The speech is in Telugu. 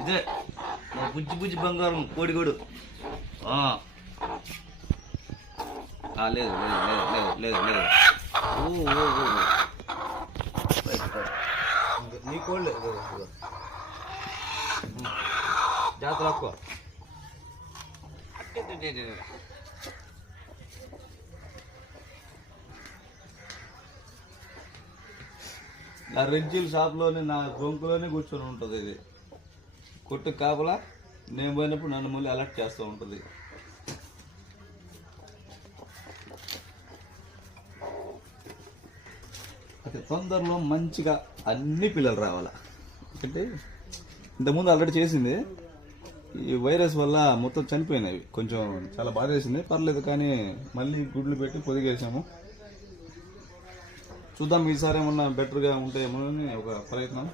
ఇదే మా బుజ్జి బుజ్జి బంగారం కోడిగోడు. లేదు లేదు లేదు లేదు లేదు లేదు. నీ కోళ్ళు జాతర ఎక్కువ. నా రెడ్జిల్ షాప్లోనే నా గొంకులోనే కూర్చొని ఉంటుంది. ఇది కొట్టు కాపలా నేను పోయినప్పుడు నన్ను మళ్ళీ అలర్ట్ చేస్తూ ఉంటుంది. అయితే తొందరలో మంచిగా అన్ని పిల్లలు రావాలా. అంటే ఇంతకుముందు ఆల్రెడీ చేసింది, ఈ వైరస్ వల్ల మొత్తం చనిపోయినవి. కొంచెం చాలా బాధ వేసింది, పర్లేదు. కానీ మళ్ళీ గుడ్లు పెట్టి పొదిగేసాము. చూద్దాం ఈసారి ఏమన్నా బెటర్గా ఉంటాయేమో అని ఒక ప్రయత్నం.